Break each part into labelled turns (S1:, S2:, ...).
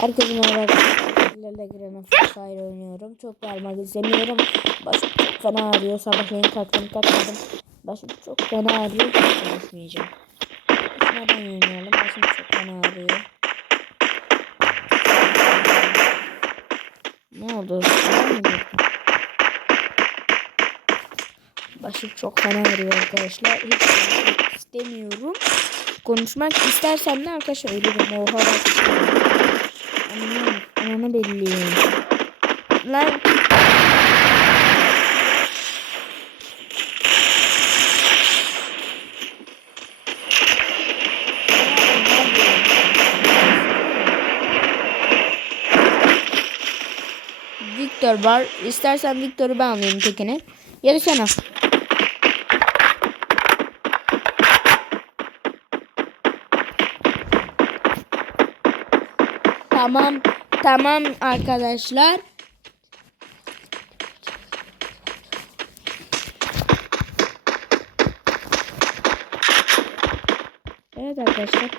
S1: Herkesin olarak sizlerle giren Fire oynuyorum. Çok vermek istemiyorum. Başım çok fena ağrıyor. Sabahleyin kalktım kalkmadım. Başım çok fena ağrıyor. Konuşmayacağım. Neden oynayalım? Başım çok fena ağrıyor. Ne oldu? Başım çok fena ağrıyor arkadaşlar. Hiç konuşmak istemiyorum. Konuşmak istersem de arkadaşlar ölürüm. Oha bak. Ananı, belli. Lan. Victor var. İstersen Victor'u ben alayım tekini. Ya da. Tamam. Tamam arkadaşlar. Evet arkadaşlar.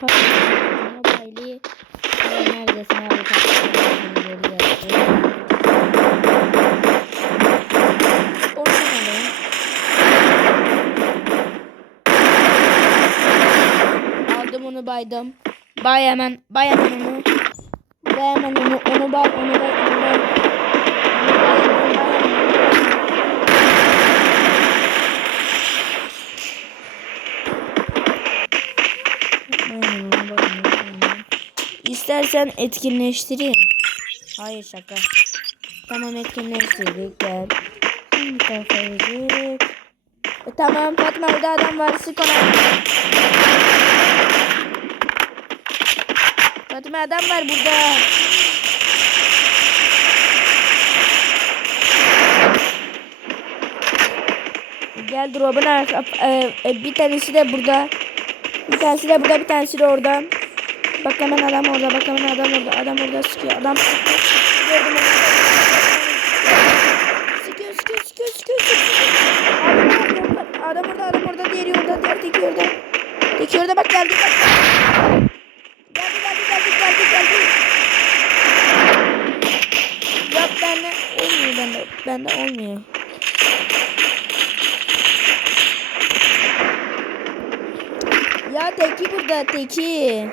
S1: Mobile'i neredesin abi? Aldım onu baydım. Bay hemen. Bay hemen onu. Hemen onu. Onu bay. Onu bay. Onu bay. İstersen etkinleştireyim. Hayır şaka. Tamam etkinleştirdik gel. Şimdi kafayı e, Tamam Fatma orada adam var sık ona. Fatma adam var burada. Gel drop'un arka, e, e, bir tanesi de burada. Bir tanesi de burada bir tanesi de orada. Bak hemen adam orada bak hemen adam orada. Adam orada sıkıyor. Adam sıkıyor. Gördüm. Sıkıyor adam orada adam orada diğeri orada diğer teki orada. Teki orada bak geldi bak. Geldi geldi geldi geldi geldi. Yok bende olmuyor bende. Olmuyor. Ya teki burada teki.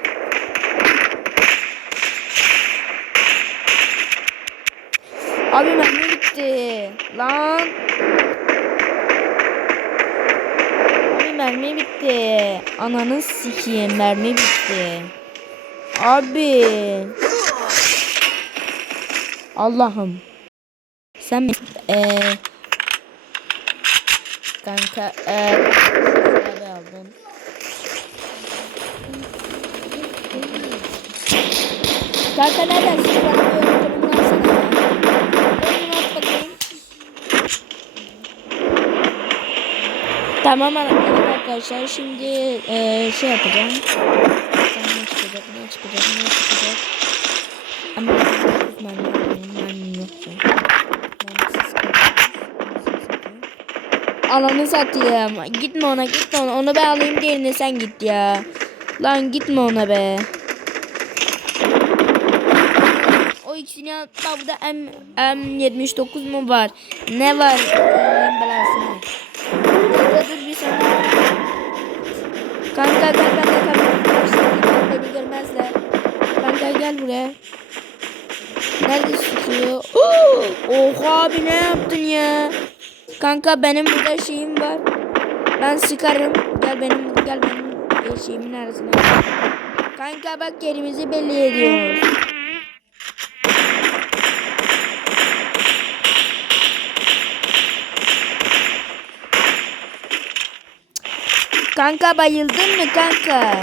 S1: Abi mermi bitti. Lan. Abi mermi bitti. Ananı sikeyim mermi bitti. Abi. Allah'ım. Sen mi? Ee, kanka ee, abi aldım. Kanka bakayım. Tamam arkadaşlar şimdi eee, şey yapacağım. Ne çıkacak ne çıkacak ne çıkacak. Ama ben ben yok Alanı satayım. Gitme ona gitme ona. Onu ben alayım diğerine sen git ya. Lan gitme ona be. O ikisini hatta burada M, M79 mu var? Ne var? Allah'ın belasını. Dur dur bir saniye. Kanka ben de kamera beni görmezler. Kanka gel buraya. Nerede sıkıyor? Oha abi ne yaptın ya? Kanka benim burada şeyim var. Ben sıkarım. Gel benim gel benim şeyimin arasına. Kanka bak yerimizi belli ediyoruz. Kanka bayıldın mı kanka?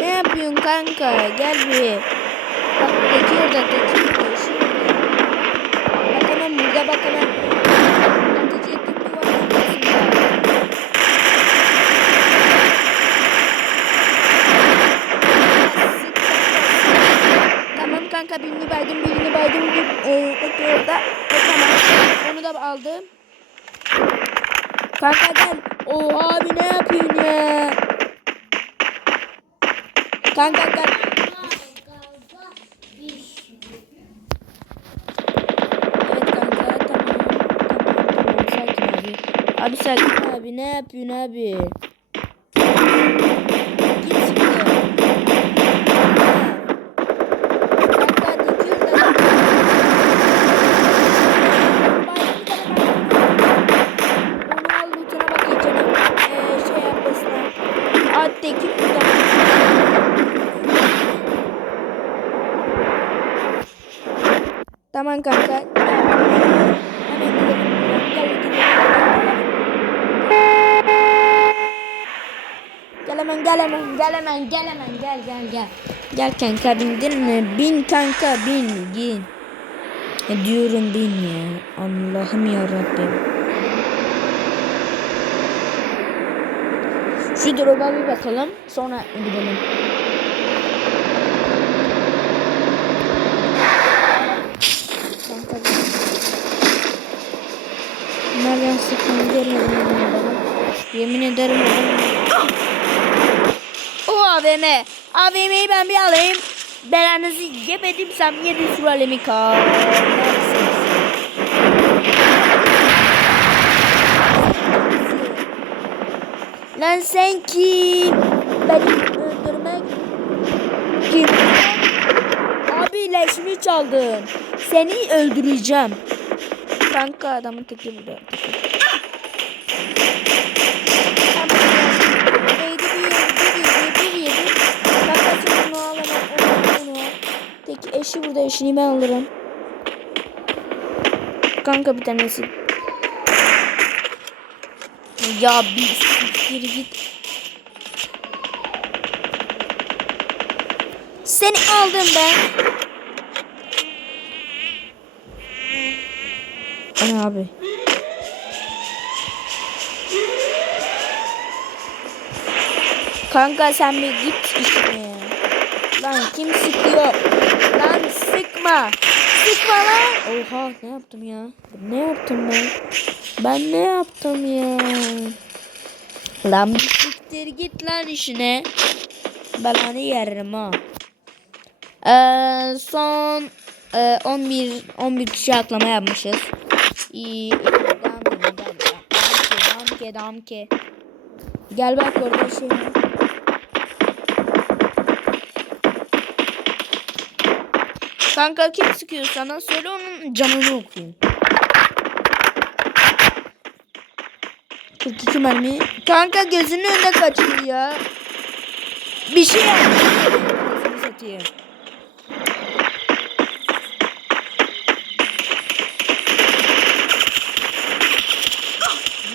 S1: Ne yapıyorsun kanka? Gel bir. Bak teki orada teki orada. Şu orada. Bak hemen burada bak hemen. burada. Tamam. Onu da aldım. Kanka gel. Oha abi ne yapıyorsun ya? Kanka gel. Evet kanka tamam. Tamam tamam sakin abi. Abi sakin abi ne yapıyorsun abi? Tamam kanka. Gel hemen gel hemen gel hemen gel hemen gel gel gel. Gel kanka bindin mi? Bin kanka bin. E diyorum bin ya. Allah'ım ya Rabbim. Şu drop'a bir bakalım. Sonra gidelim. Kanka Nereden sıktığını görmedim yemin ederim. Yemin ederim. O AVM. AVM'yi ben bir alayım. Belanızı yemediysem yedi sürelemi kal. Lan sen kim? Beni öldürmek kim? Abi leşimi çaldın. Seni öldüreceğim. Kanka adamın teki burada. Neydi Tek eşi burada, eşini ben alırım. Kanka bir tanesi. Ya bir siktir git. Seni aldım ben. Ana abi. Kanka sen bir git işte. Lan kim sıkıyor? Sıkma. Sıkma lan. Oha ne yaptım ya? Ne yaptım ben? Ben ne yaptım ya? Lan siktir git lan işine. Ben hani yerim ha. Ee, son e, 11 11 kişi atlama yapmışız. İyi. Damke, damke, damke. Gel bak orada şey Kanka kim sıkıyor sana? Söyle onun canını okuyayım. 42 mermi. Kanka gözünün önüne kaçıyor ya. Bir şey yap. Satayım.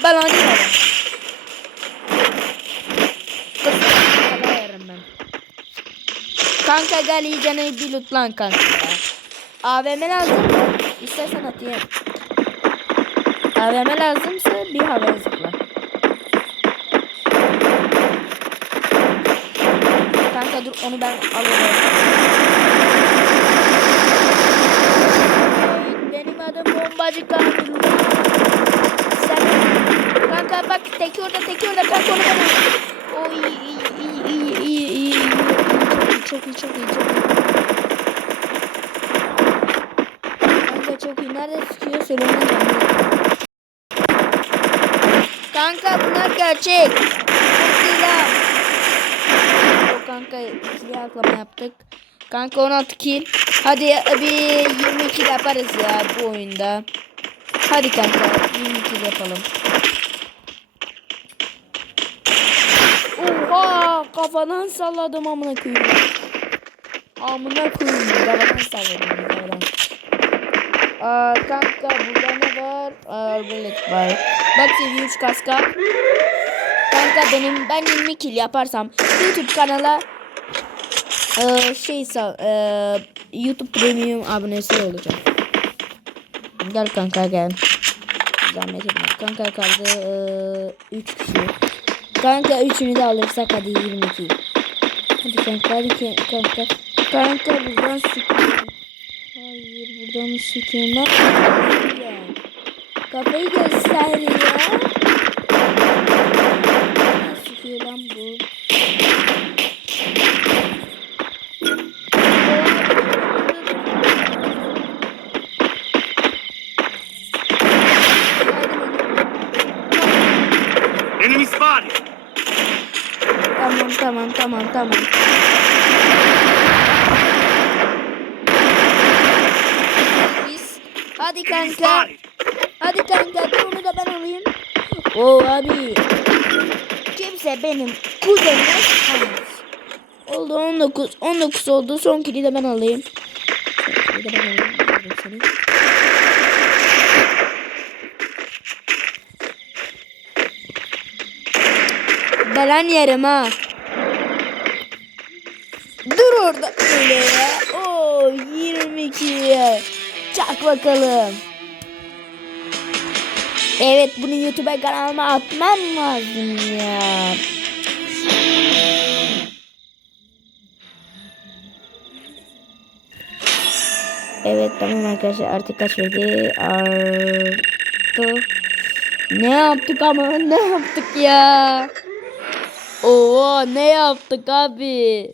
S1: Ben yerim. Kız bana yerim ben. Kanka gel iyicene bir loot lan kanka. AVM lazım mı? İstersen atayım. AVM lazımsa bir havaya zıpla. Kanka dur onu ben alıyorum. Benim adım bombacı kanka. Sen kanka bak teki orada teki orada kanka onu ben alayım. İyi çok iyi çok iyi. Kanka çok iyi nerede sıkıyor söyle onu ben. Kanka bunlar gerçek. Silah. O kanka silah aklama yaptık. Kanka 16 kill. Hadi bir 20 kill yaparız ya bu oyunda. Hadi kanka 20 kill yapalım. Oha kafadan salladım amına koyayım. Amına koyayım kafadan salladım kafadan. Aa, kanka burada ne var? Aa, bullet var. Bak seviye 3 kaska. Kanka benim ben 20 kill yaparsam YouTube kanala eee şey eee YouTube Premium abonesi olacağım. Gel kanka gel. Zahmet etme. Kanka kaldı 3 kişi. Kanka üçünü de alırsak hadi 22. Hadi kanka hadi kanka. kanka buradan sikeyim. Hayır buradan mı sikeyim ben? Kafayı göster ya. Sikiyor lan bu. Enemy spotted. Tamam tamam tamam tamam. Hadi kanka. Hadi kanka dur onu da ben alayım. Oo abi. Kimse benim kuzenime çıkamaz. Oldu 19. 19 oldu. Son kili de ben alayım. Son de ben alayım. Alayım seni. Belen yerim ha. Dur orada öyle ya. Oo 22. Çak bakalım. Evet bunu YouTube'a kanalıma atmam lazım ya. Evet tamam arkadaşlar artık kaç verdi? Artı. Ne yaptık ama ne yaptık ya? Oo ne yaptık abi?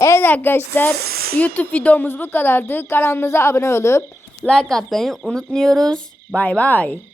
S1: Evet arkadaşlar YouTube videomuz bu kadardı. Kanalımıza abone olup like atmayı unutmuyoruz. Bay bay.